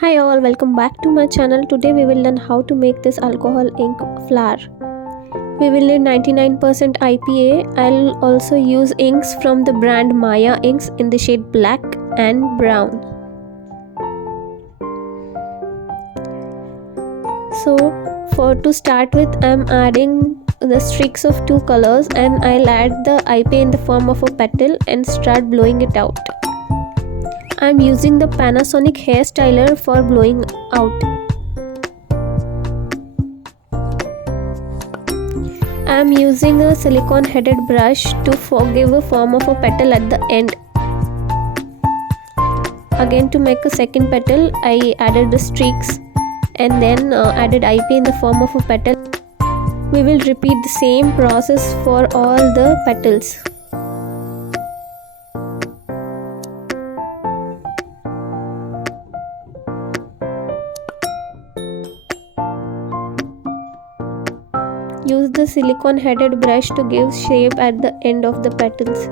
Hi all, welcome back to my channel. Today we will learn how to make this alcohol ink flower. We will need 99% IPA. I'll also use inks from the brand Maya inks in the shade black and brown. So to start with, I'm adding the streaks of two colors and I'll add the IPA in the form of a petal and start blowing it out. I'm using the Panasonic hair styler for blowing out. I'm using a silicone headed brush to give a form of a petal at the end. Again, to make a second petal, I added the streaks and then added IPA in the form of a petal. We will repeat the same process for all the petals. Use the silicone headed brush to give shape at the end of the petals.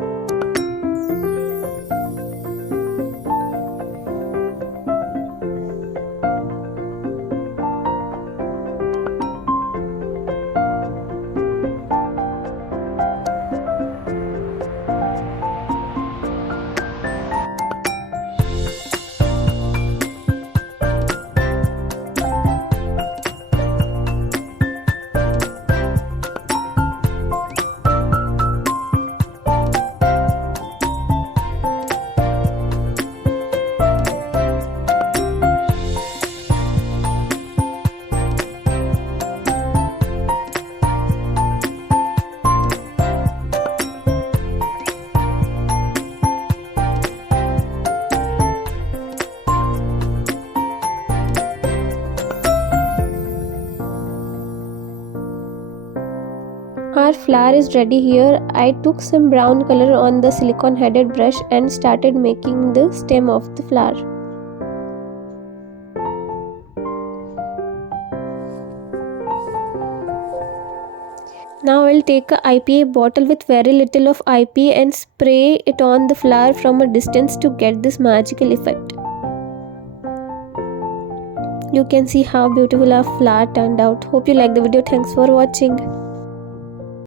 Our flower is ready here. I took some brown color on the silicone headed brush and started making the stem of the flower. Now I'll take a IPA bottle with very little of IPA and spray it on the flower from a distance to get this magical effect. You can see how beautiful our flower turned out. Hope you like the video. Thanks for watching.